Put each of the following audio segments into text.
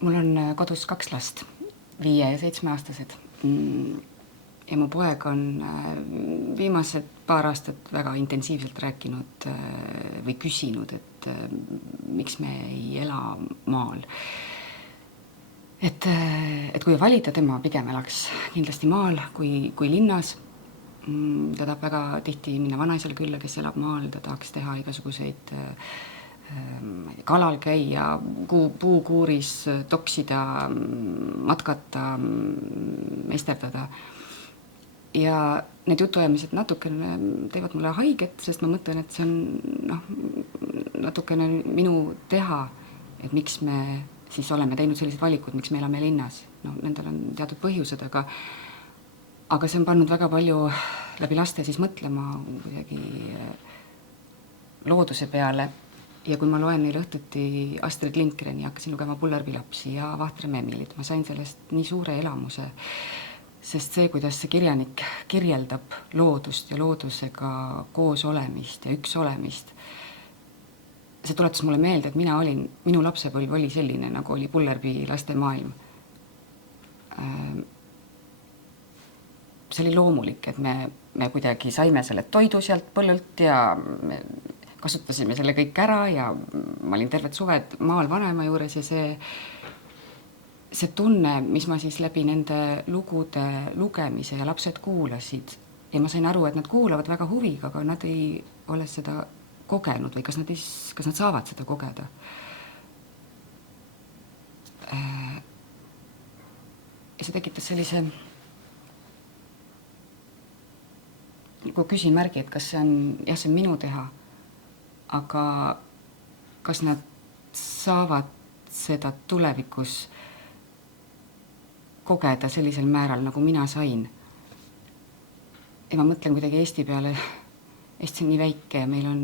Mul on kodus 2 last, 5 ja 7-aastased. Ja mu poeg on viimased paar aastat väga intensiivselt rääkinud või küsinud, et miks me ei ela maal. Et kui valida, tema pigem elaks kindlasti maal kui linnas. Ta tahab väga tihti minna vanaisale külla, kes elab maal, ta tahaks teha igasuguseid kalal käia, puukuuris toksida, matkata, meisterdada. Ja need jutuajamised natukene teevad mulle haiget, sest ma mõtlen, et see on natukene minu teha, et miks me siis oleme teinud sellised valikud, miks me elame linnas. Nendel on teatud põhjused, aga see on pannud väga palju läbi laste siis mõtlema kuidagi looduse peale. Ja kui ma loen neile õhtuti Astrid Lindgreni, hakkasin lugema Pullervilapsi ja Vahtre Memmilit, ma sain sellest nii suure elamuse, sest see, kuidas see kirjanik kirjeldab loodust ja loodusega koos olemist ja üks olemist, see tuletas mulle meelde, et minu lapsepõlv oli selline, nagu oli Pullervi laste maailm. See oli loomulik, et me kuidagi saime selle toidu sealt põllult ja me kasutasime selle kõik ära ja ma olin terved suved maal vanaema juures ja see tunne, mis ma siis läbi nende lugude lugemise ja lapsed kuulasid ja ma sain aru, et nad kuulavad väga huviga, aga nad ei ole seda kogenud või kas nad saavad seda kogeda. Ja see tekitas sellise kui küsin märgi, et kas see on minu teha, aga kas nad saavad seda tulevikus kogeda sellisel määral, nagu mina sain. Ja ma mõtlen kuidagi Eesti peale, Eesti on nii väike ja meil on,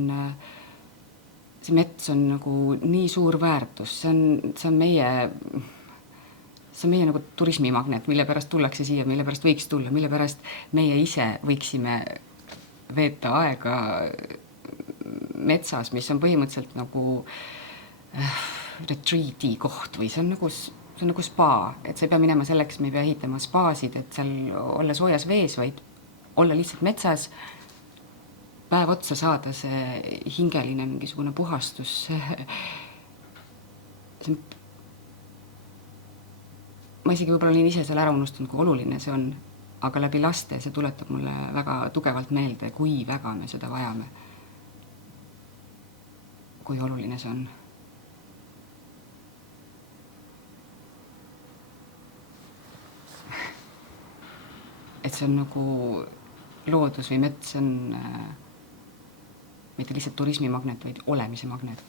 see mets on nagu nii suur väärtus, see on meie nagu turismimagnet, mille pärast tullakse siia, mille pärast võiks tulla, mille pärast meie ise võiksime veeta aega metsas, mis on põhimõtteliselt nagu retreati koht või see on nagu spa, et sa ei pea minema selleks, me ei pea ehitama spaasid, et seal olla soojas vees, vaid olla lihtsalt metsas, päev otsa saada see hingeline mingisugune puhastus. Ma isegi võib-olla olin ise seal ära unustanud, kui oluline see on, aga läbi laste see tuletab mulle väga tugevalt meelde, kui väga me seda vajame. Kui oluline see on. Et see on nagu loodus või mets, see on mitte lihtsalt turismimagnet, vaid olemise magnet.